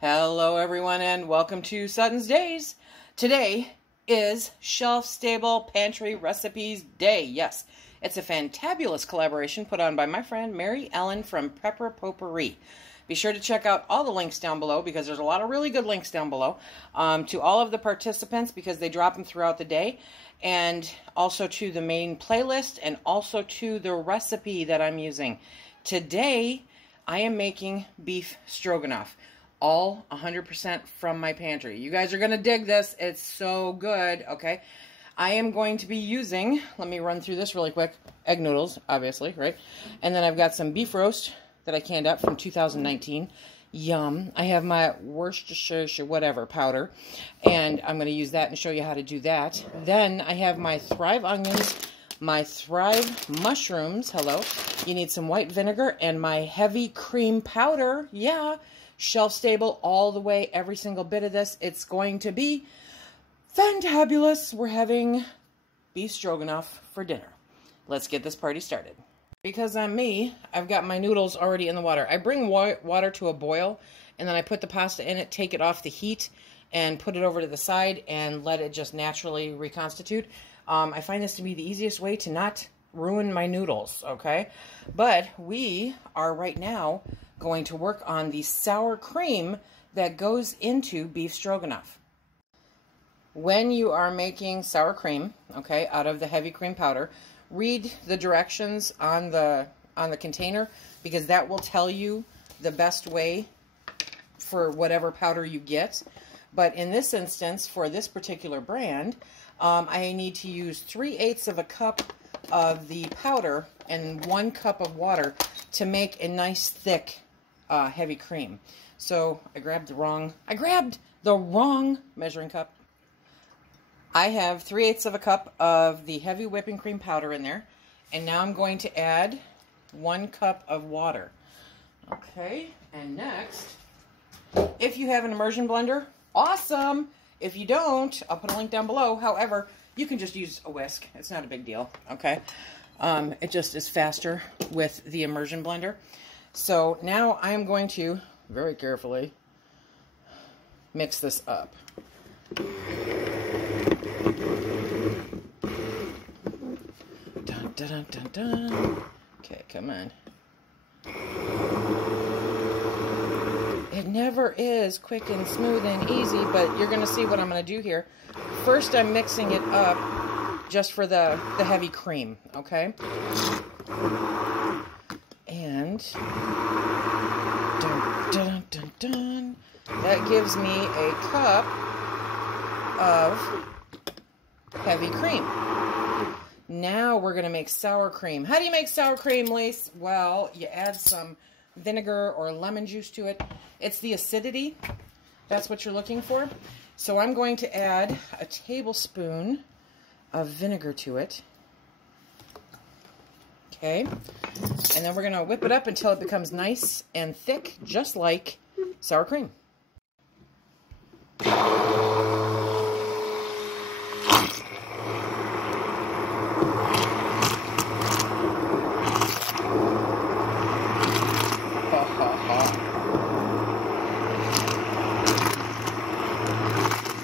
Hello everyone and welcome to SuttonsDaze. Today is Shelf-Stable Pantry Recipes Day. Yes, it's a fantabulous collaboration put on by my friend Mary Ellen from Pepper Potpourri. Be sure to check out all the links down below because there's a lot of really good links down below to all of the participants because they drop them throughout the day, and also to the main playlist and also to the recipe that I'm using. Today I am making beef stroganoff. All 100% from my pantry. You guys are going to dig this. It's so good, okay? I am going to be using, let me run through this really quick, egg noodles, obviously, right? And then I've got some beef roast that I canned up from 2019. Yum. I have my Worcestershire whatever powder, and I'm going to use that and show you how to do that. Then I have my Thrive onions, my Thrive mushrooms, hello. You need some white vinegar, and my heavy cream powder, yeah. Shelf stable all the way, every single bit of this. It's going to be fantabulous. We're having beef stroganoff for dinner. Let's get this party started. Because I'm me, I've got my noodles already in the water. I bring water to a boil, and then I put the pasta in it, take it off the heat, and put it over to the side, and let it just naturally reconstitute. I find this to be the easiest way to not ruin my noodles, okay? But we are right now going to work on the sour cream that goes into beef stroganoff. When you are making sour cream, okay, out of the heavy cream powder, read the directions on the container, because that will tell you the best way for whatever powder you get. But in this instance, for this particular brand, I need to use 3/8 of a cup of the powder and 1 cup of water to make a nice thick heavy cream. So I grabbed the wrong measuring cup. I have 3/8 of a cup of the heavy whipping cream powder in there, and now I'm going to add 1 cup of water. Okay, and next, if you have an immersion blender, awesome. If you don't, I'll put a link down below. However, you can just use a whisk. It's not a big deal, okay? It just is faster with the immersion blender. So now I am going to, very carefully, mix this up. Dun, dun, dun, dun. Okay, come on. It never is quick and smooth and easy, but you're going to see what I'm going to do here. First, I'm mixing it up just for the heavy cream, okay? And dun, dun, dun, dun, that gives me a cup of heavy cream. Now we're going to make sour cream. How do you make sour cream, Lise? Well, you add some vinegar or lemon juice to it. It's the acidity. That's what you're looking for. So I'm going to add a tablespoon of vinegar to it. Okay. And then we're going to whip it up until it becomes nice and thick, just like sour cream.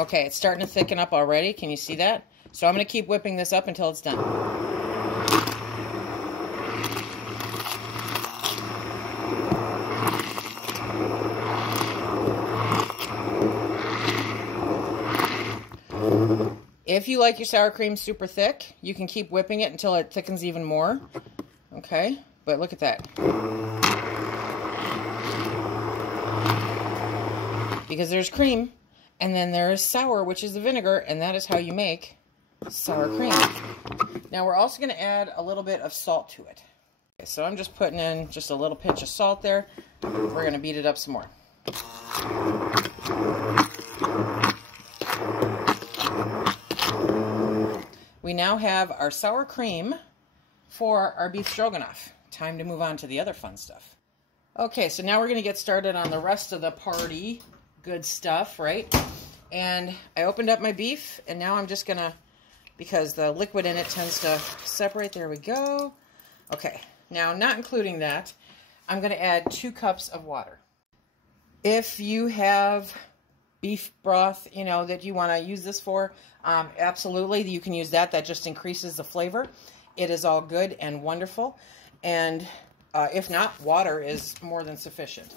Okay, it's starting to thicken up already. Can you see that? So I'm going to keep whipping this up until it's done. If you like your sour cream super thick, you can keep whipping it until it thickens even more. Okay, but look at that. Because there's cream, and then there is sour, which is the vinegar, and that is how you make sour cream. Now we're also going to add a little bit of salt to it. Okay, so I'm just putting in just a little pinch of salt there. We're going to beat it up some more. We now have our sour cream for our beef stroganoff. Time to move on to the other fun stuff. Okay, so now we're going to get started on the rest of the party good stuff, right? And I opened up my beef, and now I'm just going to, because the liquid in it tends to separate. There we go. Okay, now not including that, I'm going to add 2 cups of water. If you have beef broth, you know, that you want to use this for, absolutely, you can use that. That just increases the flavor. It is all good and wonderful. And if not, water is more than sufficient.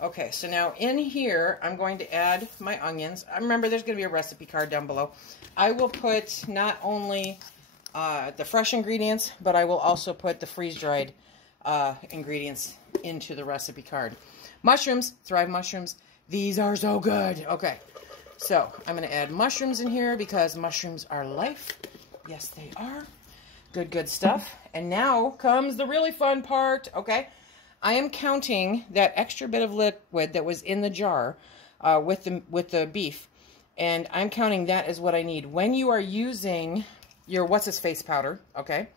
Okay, so now in here, I'm going to add my onions. Remember, there's going to be a recipe card down below. I will put not only the fresh ingredients, but I will also put the freeze-dried ingredients into the recipe card. Mushrooms, Thrive mushrooms. These are so good. Okay, so I'm going to add mushrooms in here because mushrooms are life. Yes, they are. Good, good stuff. And now comes the really fun part, okay? I am counting that extra bit of liquid that was in the jar with the beef, and I'm counting that as what I need. When you are using your what's-his-face powder, okay?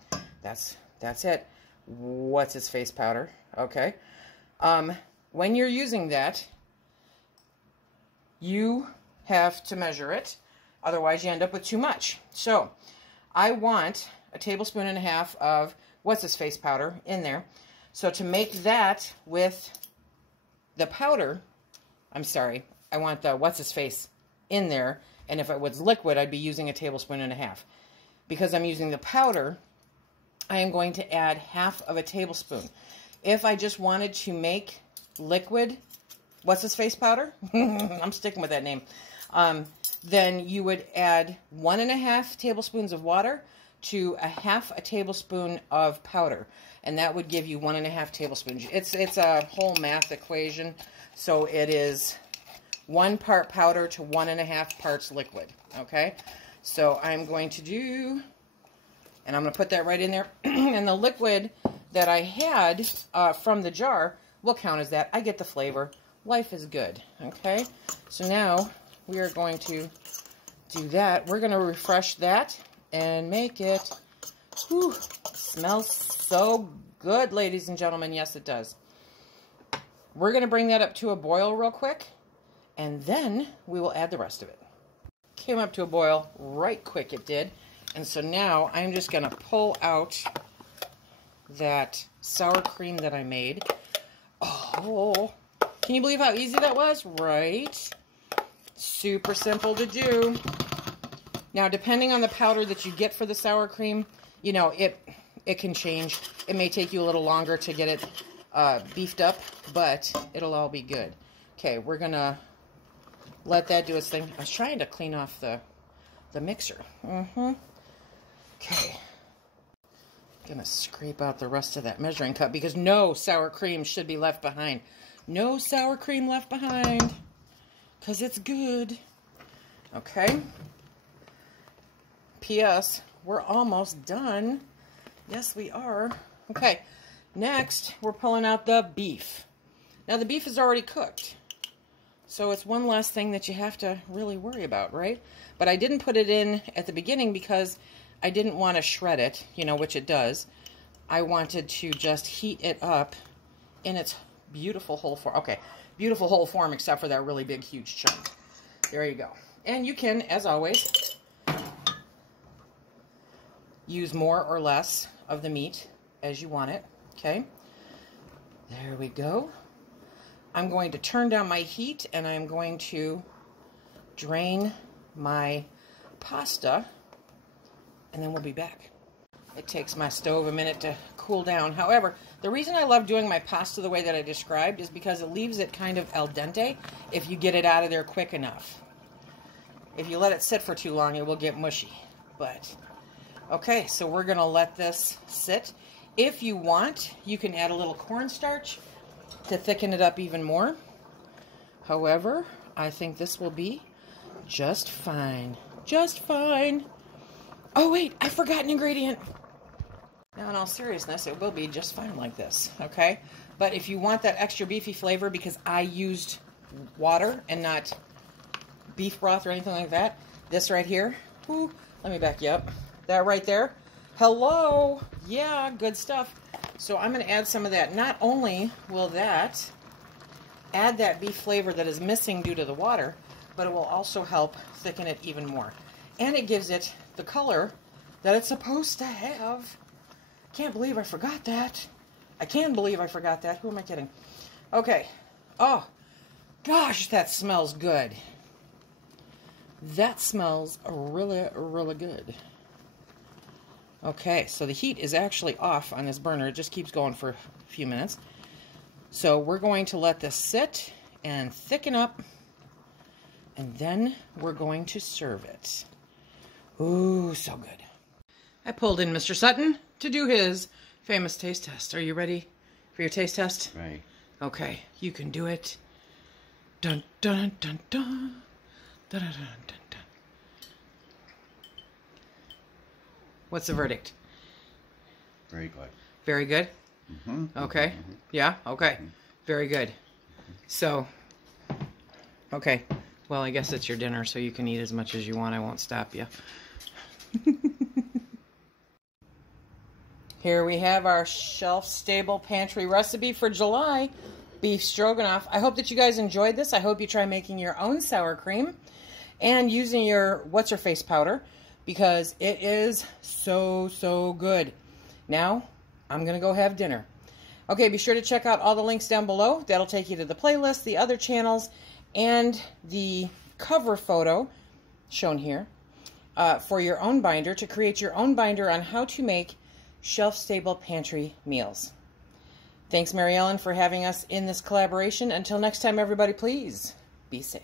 That's it. What's-his-face powder, okay? When you're using that, you have to measure it. Otherwise, you end up with too much. So, I want a tablespoon and a half of what's-his-face powder in there. So, to make that with the powder, I'm sorry, I want the what's-his-face in there. And if it was liquid, I'd be using a tablespoon and a half. Because I'm using the powder, I am going to add half of a tablespoon. If I just wanted to make liquid what's-his-face powder, I'm sticking with that name, then you would add 1.5 tablespoons of water to a half a tablespoon of powder, and that would give you 1.5 tablespoons. It's a whole math equation, so it is 1 part powder to 1.5 parts liquid, okay? So I'm going to do, and I'm going to put that right in there, and the liquid that I had from the jar will count as that. I get the flavor. Life is good, okay? So now we are going to do that. We're going to refresh that and make it, whew, smells so good, ladies and gentlemen. Yes, it does. We're going to bring that up to a boil real quick, and then we will add the rest of it. Came up to a boil right quick, it did. And so now I'm just going to pull out that sour cream that I made. Oh, can you believe how easy that was? Right? Super simple to do. Now, depending on the powder that you get for the sour cream, you know, it can change. It may take you a little longer to get it beefed up, but it'll all be good. Okay, we're going to let that do its thing. I was trying to clean off the mixer. Okay. Gonna scrape out the rest of that measuring cup because no sour cream should be left behind. No sour cream left behind because it's good. Okay. P.S. We're almost done. Yes, we are. Okay. Next, we're pulling out the beef. Now, the beef is already cooked. So it's one less thing that you have to really worry about, right? But I didn't put it in at the beginning because I didn't want to shred it, you know, which it does. I wanted to just heat it up in its beautiful whole form. Okay, beautiful whole form except for that really big, huge chunk. There you go. And you can, as always, use more or less of the meat as you want it, okay? There we go. I'm going to turn down my heat and I'm going to drain my pasta, and then we'll be back. It takes my stove a minute to cool down. However, the reason I love doing my pasta the way that I described is because it leaves it kind of al dente if you get it out of there quick enough. If you let it sit for too long, it will get mushy. But, okay, so we're going to let this sit. If you want, you can add a little cornstarch to thicken it up even more. However, I think this will be just fine. Just fine. Oh, wait, I forgot an ingredient. Now, in all seriousness, it will be just fine like this, okay? But if you want that extra beefy flavor, because I used water and not beef broth or anything like that, this right here, ooh, let me back you up. That right there, hello, yeah, good stuff. So I'm going to add some of that. Not only will that add that beef flavor that is missing due to the water, but it will also help thicken it even more. And it gives it the color that it's supposed to have. Can't believe I forgot that. I can believe I forgot that. Who am I kidding? Okay. Oh, Gosh, that smells good. That smells really, really good. Okay, so the heat is actually off on this burner. It just keeps going for a few minutes. So we're going to let this sit and thicken up, and then we're going to serve it. Ooh, so good. I pulled in Mr. Sutton to do his famous taste test. Are you ready for your taste test? Right. Okay, you can do it. Dun, dun, dun, dun. Dun, dun, dun, dun, dun. What's the verdict? Very good. Very good? Mm-hmm. Okay. Mm-hmm. Yeah? Okay. Very good. So, okay. Well, I guess it's your dinner, so you can eat as much as you want. I won't stop you. Here we have our shelf-stable pantry recipe for July, beef stroganoff. I hope that you guys enjoyed this. I hope you try making your own sour cream and using your what's-her-face powder, because it is so, so good. Now, I'm going to go have dinner. Okay, be sure to check out all the links down below. That'll take you to the playlist, the other channels, and the cover photo shown here for your own binder, to create your own binder on how to make shelf-stable pantry meals. Thanks, Mary Ellen, for having us in this collaboration. Until next time, everybody, please be safe.